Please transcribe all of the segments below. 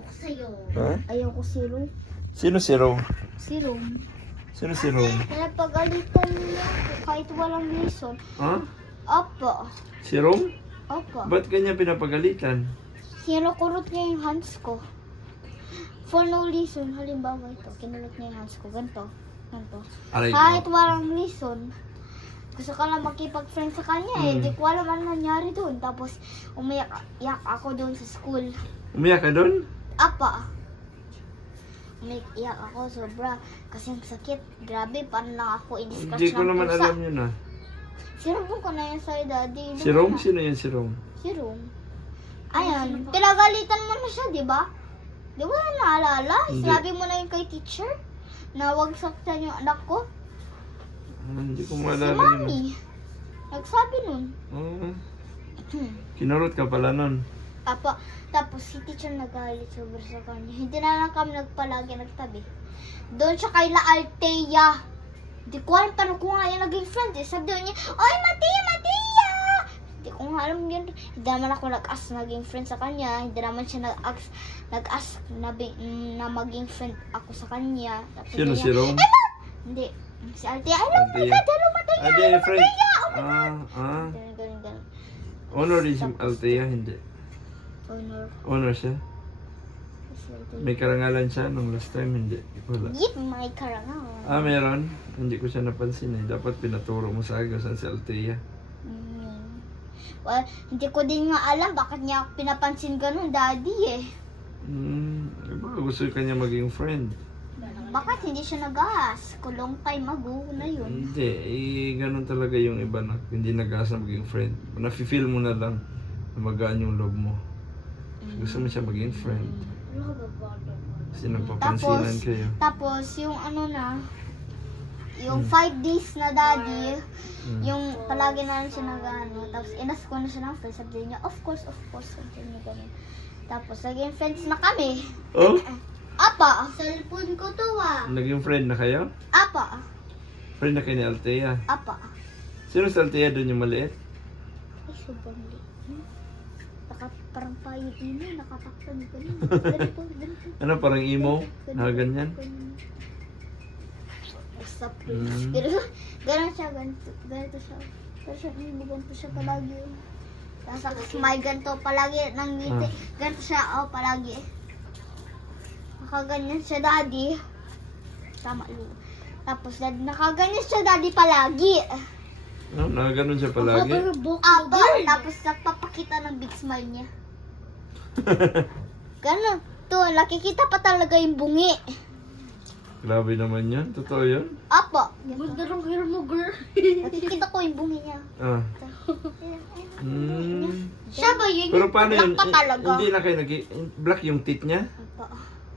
ko sa'yo. Ha? Ayaw ko si Rom. Sino si Rome? Si Rom. Sino si Rome? Napagalitan niya ako kahit walang reason. Ha? Opo. Si Rome? Opo. Ba't kanya pinapagalitan? Kinukurot niya yung hands ko. For no reason. Halimbawa ito. Kinulot niya yung hands ko. Ganito. Ganito. Aray Kahit ko. walang reason. Gusto ka lang makipag-friend sa kanya eh. Di ko alam ano nangyari doon. Tapos umiyak ako doon sa school. Umiyak ka doon? Apa. Umiyak ako sobra. Kasi ang sakit. Grabe. Paano lang ako in-scratch Hindi ko ng naman pusa. alam yun ah. Sinumbong ko na yan sa'yo, daddy. Si Rome? Sino yan si Rome? Si Rome. Ayan. Pinagalitan mo na siya, di ba? Di ba na naalala? Hindi. Sinabi mo na yun kay teacher na huwag saktan yung anak ko. Hindi ko Si maalala Mami. yun. Nagsabi nun. Oh, kinurot ka pala nun. Tapos si teacher nagalit sobra sa kanya. Hindi na lang kami nagpalagi nagtabi. Doon siya kay La Altea. Hindi ko alam paano ko nga yan naging friend eh. Sabi doon niya, oy Matia, Matia! Hindi ko nga alam yun. Hindi naman ako nag-ask naging friend sa kanya. Hindi naman siya nag-ask na maging friend ako sa kanya. Tapos Sino niya, si Rome? Hindi. Si Altea, hello my Altea. God, hello Matia, Ade, hello friend. Matia! Oh my Ah. Ganun. Honor din si Altea, hindi. Honor. Honor siya. Si Altea. May karangalan siya nung last time, hindi. Wala. Yip, may karangawan. Ah, meron? Hindi ko siya napansin eh. Dapat pinaturo mo sa akin saan si Altea. Well, hindi ko din nga alam bakit niya ako pinapansin ganun, daddy eh. Baka gusto ka niya maging friend. Bakit hindi siya nag-ask? Long time ago na yun. Hindi, ganun talaga yung iba na hindi nag-asa maging friend. Nafe-feel mo na lang na magaan yung loob mo. Gusto mo siya maging friend. Kasi nagpapansinan kayo. Tapos yung ano na, yung 5 days na daddy, yung palagi na lang siya nag-ano. Tapos inas ko na siya ng friends. Sabi niya, of course, sabi niya ganun. Tapos naging friends na kami. Oh? Apa, cellphone ko to Naging friend na kayo? Apa, Friend na kayo ni Altea. apa. Sino si Altea doon yung maliit? Ay, sobrang liit. Parang payot yun, nakatakpan ko yun. Ganito. Ano, parang emo? Ganyan? Basta please. Ganun siya, ganito siya. Pero siya, ganito siya palagi. Tapos may ganito palagi, nang ngiti. Ganito siya, palagi. Nakaganyan siya, daddy. Tama, Lu. Tapos, nakaganyan siya, daddy, palagi. No, nakaganon siya palagi. Tapos nagpapakita ng big smile niya. Ganun. To, nakikita pa talaga yung bungi. Grabe naman yan. Totoo yun? Apa. Magdarong hair mo, girl. Nakikita ko yung bungi niya. Ah. Siya ba yun? Pero paano yun? Black pa talaga. Hindi na kayo black yung teeth niya? Apa.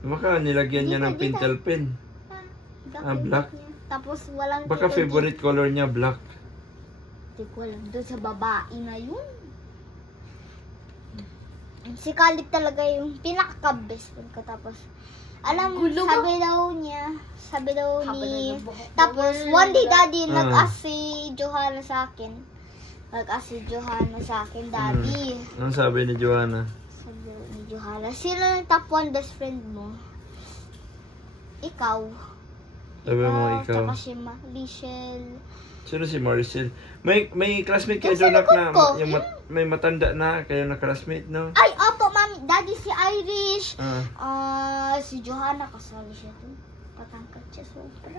Baka nilagyan niya ng Dito. pentel pen. Black? Niya. Tapos walang Baka tito favorite color niya black. Hindi ko alam. Doon sa babae na yun. Si Khalid talaga yung pinaka-best friend ko. Tapos, alam mo, sabi daw ni, tapos one day daddy, nag-ask si Johanna sa akin. Daddy. Anong sabi ni Joanna? Sabi ni Johanna, sino yung top 1 best friend mo? Ikaw. Sabi mo ikaw. Tsaka si Michelle. Sino si Maricel? May classmate kayo Yung doon na sinagot ko. yung may matanda na kayo na classmate, no? Ay, opo, mami. Daddy si Irish. Ah. Si Johanna, kasali siya doon. Patangkad siya sobra.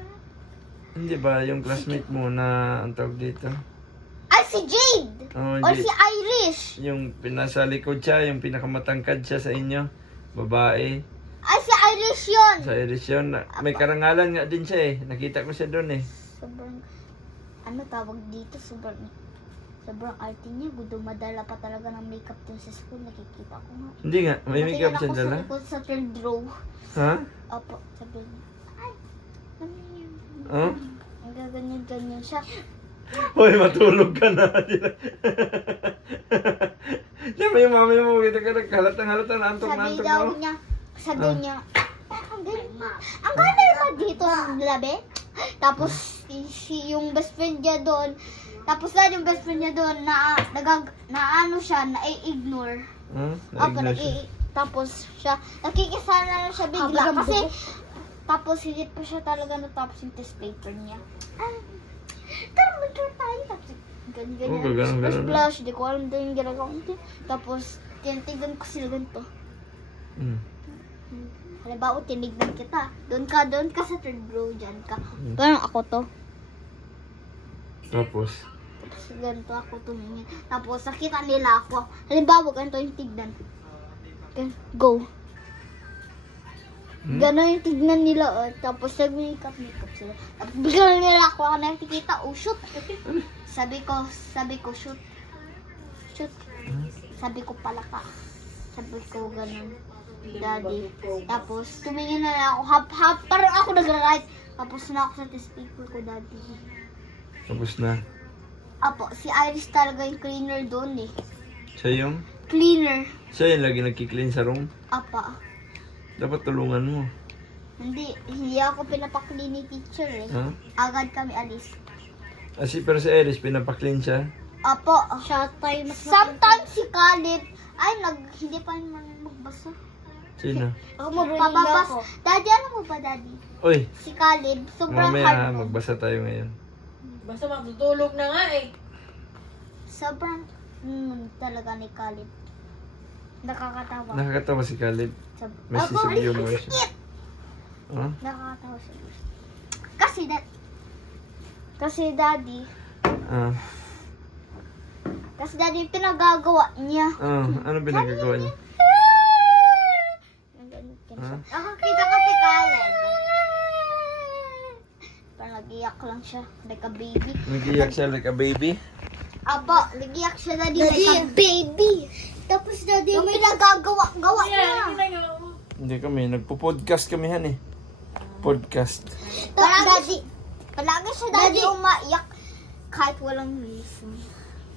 Hindi ba yung classmate mo na ang tawag dito? Ay, si Jade! Oh, Or hindi. si Irish. Yung pinasa likod siya, yung pinakamatangkad siya sa inyo. Babae. Ay, si Irish yun. Sa Iris yun. May karangalan nga din siya eh. Nakita ko siya doon eh. Sobrang, ano tawag dito? Sobrang arte niya. Dumadala pa talaga ng makeup dun sa school. Nakikita ko nga. Hindi nga, may makeup siya Natingnan dala. ako sa third row. Ha? Opo, sabi niya. Ay, ano yun? Oh? Ang gaganyan-ganyan siya. Hoy, matulog ka na. Diyan ba yung mami mo? Kita ka naghalatang-halata na antok na Sabi antok daw mo. niya, ang ganda ba dito ng labi? Tapos, yung best friend niya doon, tapos na yung best friend niya doon, na ano siya, na-ignore. Huh? Opo, Na-ignore siya. Tapos siya, nakikisana lang siya bigla. Habang Kasi, tapos hindi pa siya talaga natapos yung test paper niya. Tara, mag-tour tayo. Tapos, ganyan. Oo, ganun. Blush, di ko alam doon yung ginagawa ko. Tapos, tinitigan ko sila ganito. Mm. Halimbawa, tinignan kita. Doon ka sa third row, dyan ka. Parang ako to. Tapos, Tapos, ganito ako tumingin. Tapos, nakita nila ako. Halimbawa, ganito yung tignan. Go. Ganon yung tignan nila, oh. Tapos nag-makeup sila. Tapos bigla nila ako nakikita, oh shoot. Sabi ko shoot. Shoot. Sabi ko pala ka. Sabi ko ganon. Daddy. Tapos tumingin na lang ako, hap, parang ako nag-right. Tapos na ako sa test paper ko, daddy. tapos na. Apo, si Iris talaga yung cleaner doon eh. Siya yung? Cleaner. Siya yung lagi nagki-clean sa room? Apa. Dapat tulungan mo. Hindi ako pinapakli ni teacher eh. Ha? Agad kami alis. Pero si Iris, pinapa-clean siya? Apo, siya tayo mas sometimes si Khalid ay hindi pa naman magbasa. Sino? Ako marunong Pababas. ako. Daddy, alam mo ba, Daddy? Uy, Si Khalid, sobrang mamaya hard. magbasa tayo ngayon. Basta matutulog na nga eh. Sobrang talaga ni Khalid. Nakakatawa. Nakakatawa si Khalid. May Ako, sisig humor siya. Ha? Nakakatawa siya. Kasi Daddy, Ah. yung pinagagawa niya. Ano pinagagawa niya? Ha? Nakakita ko si Khaled. Parang nag-iyak lang siya, like a baby. Nag-iyak siya like a baby? Apo, nag-iyak siya, Daddy, like a baby. Tapos, Daddy, yung pinagagawa niya. Hindi kami, nagpo-podcast kami han eh. Podcast. Palagi siya, Daddy, umaiyak kahit walang reason.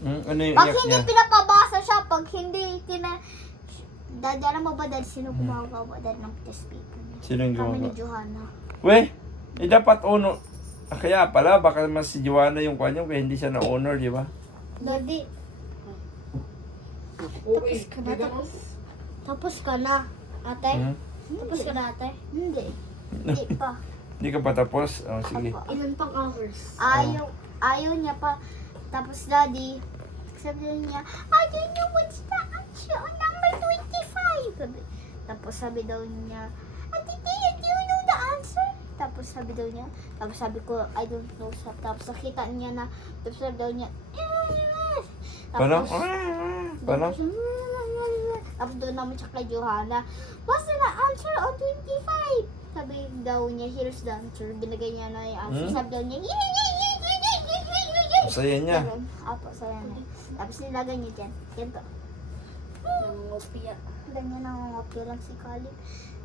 Ano yung Pag iyak hindi niya? pinapabasa siya, pag hindi Daddy, alam mo ba, Daddy, sino gumagawa, Daddy, ng test paper? Sino yung Kami ni gumagawa? Johanna. Weh, dapat uno. Kaya pala, baka mas si Joanna yung kanya, kaya hindi siya na-honor, di ba? Daddy, tapos ka na, ate? Hmm? Tapos ka na, ate? Hindi. Hindi pa. Hindi ka pa tapos? Oh, sige. Ilan pang hours? Ayaw niya pa. Tapos, Daddy, sabi niya, I don't know what's the answer on number 25. Tapos sabi daw niya, Ate Tia, do you know the answer? Tapos sabi daw niya, tapos sabi ko, I don't know. Tapos nakita niya na, tapos sabi daw niya, yes. Paano? Paano? Tapos doon naman siya kay Johanna, what's the answer on 25? Sabi daw niya, here's the answer. Binigay niya na yung answer. Sabi daw niya, Masaya niya. Apo, saya niya. Tapos nilagay niya dyan. Ganito. Nangopia. Ganyan nangangopya lang si Khalid.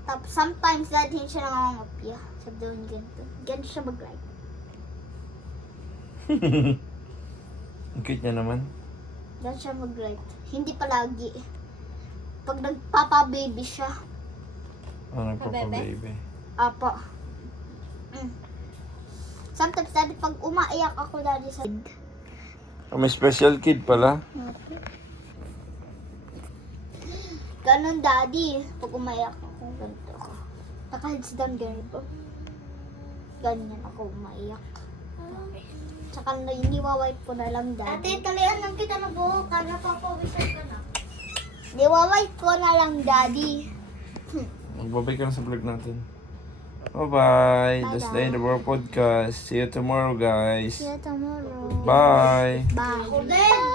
Tapos sometimes Daddy hindi siya nangangopya. Sabi daw niya ganito. Ganito siya mag-like. Ang cute niya naman. Ganito siya mag-like. Hindi palagi. Pag nagpapa-baby siya. Nagpapa-baby. Apo. Sometimes Daddy pag umaiyak ako Daddy sa May special kid pala. Ganon, Daddy. Pag umayak ako, ganito ako. Naka-heads down, ganito. Ganyan ako umaiyak. Tsaka niwawipe ko na lang, Daddy. Ate, talian lang kita ng buhok. Napapawisan ka na. Niwawipe ko na lang, Daddy. Magbabay ka na sa vlog natin. Bye-bye. That's the end of our podcast. See you tomorrow, guys. See you tomorrow. Bye. Bye.